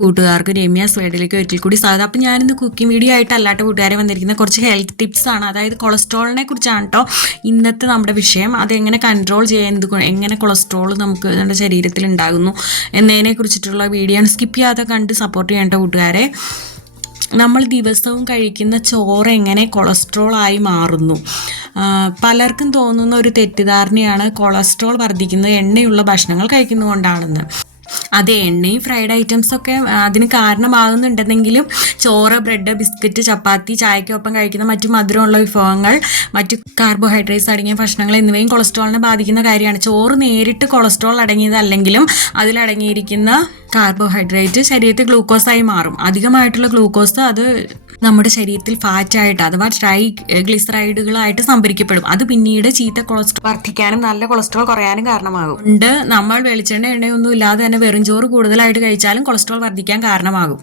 കൂട്ടുകാർക്ക് രമ്യാസ് വേർഡിലേക്ക് ഒരിക്കൽ കൂടി സ്വാഗതം. അപ്പം ഞാനിന്ന് കുക്കിംഗ് വീഡിയോ ആയിട്ടല്ലാത്ത കൂട്ടുകാരെ വന്നിരിക്കുന്ന കുറച്ച് ഹെൽത്ത് ടിപ്സ് ആണ്. അതായത് കൊളസ്ട്രോളിനെ കുറിച്ചാണ് കേട്ടോ ഇന്നത്തെ നമ്മുടെ വിഷയം. അതെങ്ങനെ കൺട്രോൾ ചെയ്യാൻ, എങ്ങനെ കൊളസ്ട്രോൾ നമുക്ക് നമ്മുടെ ശരീരത്തിൽ ഉണ്ടാകുന്നു എന്നതിനെ കുറിച്ചിട്ടുള്ള വീഡിയോ ആണ്. സ്കിപ്പ് ചെയ്യാതെ കണ്ട് സപ്പോർട്ട് ചെയ്യേണ്ട കൂട്ടുകാരെ. നമ്മൾ ദിവസവും കഴിക്കുന്ന ചോറ് എങ്ങനെ കൊളസ്ട്രോൾ ആയി മാറുന്നു? പലർക്കും തോന്നുന്ന ഒരു തെറ്റിദ്ധാരണയാണ് കൊളസ്ട്രോൾ വർദ്ധിക്കുന്നത് എണ്ണയുള്ള ഭക്ഷണങ്ങൾ കഴിക്കുന്നതുകൊണ്ടാണെന്ന്. അത് എണ്ണയും ഫ്രൈഡ് ഐറ്റംസ് ഒക്കെ അതിന് കാരണമാകുന്നുണ്ടെന്നെങ്കിലും ചോറ്, ബ്രെഡ്, ബിസ്ക്കറ്റ്, ചപ്പാത്തി, ചായക്കൊപ്പം കഴിക്കുന്ന മറ്റു മധുരമുള്ള വിഭവങ്ങൾ, മറ്റു കാർബോഹൈഡ്രേറ്റ്സ് അടങ്ങിയ ഭക്ഷണങ്ങൾ എന്നിവയും കൊളസ്ട്രോളിനെ ബാധിക്കുന്ന കാര്യമാണ്. ചോറ് നേരിട്ട് കൊളസ്ട്രോൾ അടങ്ങിയതല്ലെങ്കിലും അതിലടങ്ങിയിരിക്കുന്ന കാർബോഹൈഡ്രേറ്റ് ശരീരത്തിൽ ഗ്ലൂക്കോസായി മാറും. അധികമായിട്ടുള്ള ഗ്ലൂക്കോസ് അത് നമ്മുടെ ശരീരത്തിൽ ഫാറ്റായിട്ട് അഥവാ ട്രൈഗ്ലിസറൈഡുകളായിട്ട് സംഭരിക്കപ്പെടും. അത് പിന്നീട് ചീത്ത കൊളസ്ട്രോൾ വർദ്ധിക്കാനും നല്ല കൊളസ്ട്രോൾ കുറയാനും കാരണമാകും. നമ്മൾ വെളിച്ചെണ്ണ എണ്ണയൊന്നും ഇല്ലാതെ തന്നെ വെറും ചോറ് കൂടുതലായിട്ട് കഴിച്ചാലും കൊളസ്ട്രോൾ വർദ്ധിക്കാൻ കാരണമാകും.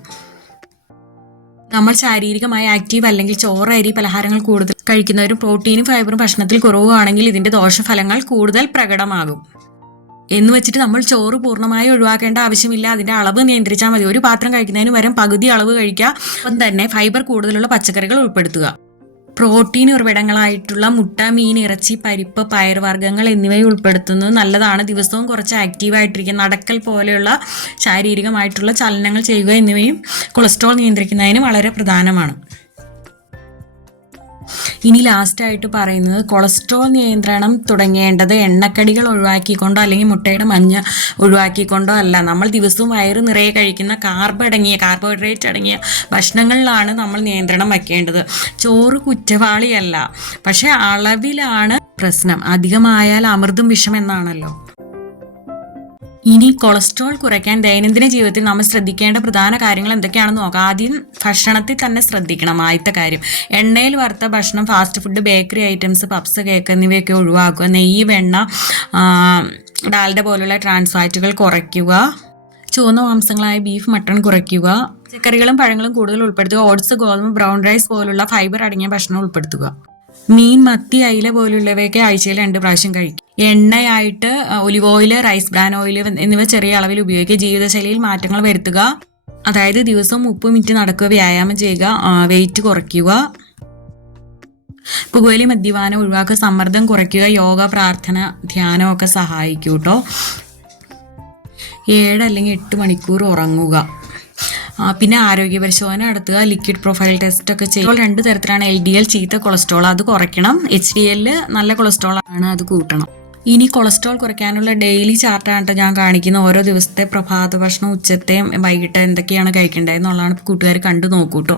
നമ്മൾ ശാരീരികമായി ആക്റ്റീവ് അല്ലെങ്കിൽ ചോറ്, അരി, പലഹാരങ്ങൾ കൂടുതൽ കഴിക്കുന്നവരും പ്രോട്ടീനും ഫൈബറും ഭക്ഷണത്തിൽ കുറവാണെങ്കിൽ ഇതിന്റെ ദോഷഫലങ്ങൾ കൂടുതൽ പ്രകടമാകും. എന്ന് വെച്ചിട്ട് നമ്മൾ ചോറ് പൂർണ്ണമായി ഒഴിവാക്കേണ്ട ആവശ്യമില്ല. അതിൻ്റെ അളവ് നിയന്ത്രിച്ചാൽ മതി. ഒരു പാത്രം കഴിക്കുന്നതിന് പകരം പകുതി അളവ് കഴിക്കുക. ഒപ്പം തന്നെ ഫൈബർ കൂടുതലുള്ള പച്ചക്കറികൾ ഉൾപ്പെടുത്തുക. പ്രോട്ടീൻ ഉറവിടങ്ങളായിട്ടുള്ള മുട്ട, മീൻ, ഇറച്ചി, പരിപ്പ്, പയറുവർഗ്ഗങ്ങൾ എന്നിവയെ ഉൾപ്പെടുത്തുന്നത് നല്ലതാണ്. ദിവസവും കുറച്ച് ആക്റ്റീവായിട്ടിരിക്കുക, നടക്കൽ പോലെയുള്ള ശാരീരികമായിട്ടുള്ള ചലനങ്ങൾ ചെയ്യുക എന്നിവയും കൊളസ്ട്രോൾ നിയന്ത്രിക്കുന്നതിന് വളരെ പ്രധാനമാണ്. ഇനി ലാസ്റ്റായിട്ട് പറയുന്നത്, കൊളസ്ട്രോൾ നിയന്ത്രണം തുടങ്ങേണ്ടത് എണ്ണക്കടികൾ ഒഴിവാക്കിക്കൊണ്ടോ അല്ലെങ്കിൽ മുട്ടയുടെ മഞ്ഞ ഒഴിവാക്കിക്കൊണ്ടോ അല്ല. നമ്മൾ ദിവസവും വയറ് നിറയെ കഴിക്കുന്ന കാർബോഹൈഡ്രേറ്റ് അടങ്ങിയ ഭക്ഷണങ്ങളിലാണ് നമ്മൾ നിയന്ത്രണം വയ്ക്കേണ്ടത്. ചോറ് കുറ്റവാളിയല്ല, പക്ഷെ അളവിലാണ് പ്രശ്നം. അധികമായാൽ അമൃതും വിഷം എന്നാണല്ലോ. ഇനി കൊളസ്ട്രോൾ കുറയ്ക്കാൻ ദൈനംദിന ജീവിതത്തിൽ നമ്മൾ ശ്രദ്ധിക്കേണ്ട പ്രധാന കാര്യങ്ങൾ എന്തൊക്കെയാണെന്ന് നോക്കാം. ആദ്യം ഭക്ഷണത്തിൽ തന്നെ ശ്രദ്ധിക്കണം. ആദ്യത്തെ കാര്യം, എണ്ണയിൽ വറുത്ത ഭക്ഷണം, fast food, bakery items, puffs, cake എന്നിവയൊക്കെ ഒഴിവാക്കുക. നെയ്യ്, വെണ്ണ, ഡാൽഡ പോലുള്ള ട്രാൻസ് ഫാറ്റുകൾ കുറയ്ക്കുക. ചുവന്ന മാംസങ്ങളായ ബീഫ്, മട്ടൺ കുറയ്ക്കുക. പച്ചക്കറികളും പഴങ്ങളും കൂടുതൽ ഉൾപ്പെടുത്തുക. ഓട്സ്, ഗോതമ്പ്, ബ്രൗൺ റൈസ് പോലുള്ള ഫൈബർ അടങ്ങിയ ഭക്ഷണം ഉൾപ്പെടുത്തുക. മീൻ, മത്തി, അയില പോലുള്ളവയൊക്കെ ആഴ്ചയിൽ 2 പ്രാവശ്യം കഴിക്കും. എണ്ണയായിട്ട് olive oil, rice bran oil എന്നിവ ചെറിയ അളവിൽ ഉപയോഗിക്കുക. ജീവിതശൈലിയിൽ മാറ്റങ്ങൾ വരുത്തുക. അതായത് ദിവസവും 30 മിനിറ്റ് നടക്കുക, വ്യായാമം ചെയ്യുക, വെയിറ്റ് കുറയ്ക്കുക. പുകവലി, മദ്യപാനം ഒഴിവാക്കുക. സമ്മർദ്ദം കുറയ്ക്കുക. യോഗ, പ്രാർത്ഥന, ധ്യാനം ഒക്കെ സഹായിക്കും കേട്ടോ. 7 അല്ലെങ്കിൽ 8 മണിക്കൂർ ഉറങ്ങുക. പിന്നെ ആരോഗ്യ പരിശോധന നടത്തുക. ലിക്വിഡ് പ്രൊഫൈൽ ടെസ്റ്റ് ഒക്കെ ചെയ്യുക. 2 തരത്തിലാണ് LDL, ചീത്ത കൊളസ്ട്രോൾ, അത് കുറയ്ക്കണം. HDL നല്ല കൊളസ്ട്രോൾ ആണ്, അത് കൂട്ടണം. ഇനി കൊളസ്ട്രോൾ കുറയ്ക്കാനുള്ള ഡെയിലി ചാർട്ടാണ് ഞാൻ കാണിക്കുന്നത്. ഓരോ ദിവസത്തെ പ്രഭാത ഭക്ഷണം, ഉച്ചത്തെ, വൈകിട്ട് എന്തൊക്കെയാണ് കഴിക്കേണ്ടത് എന്നുള്ളതാണ് കൂട്ടുകാർ കണ്ടു നോക്കൂട്ടോ.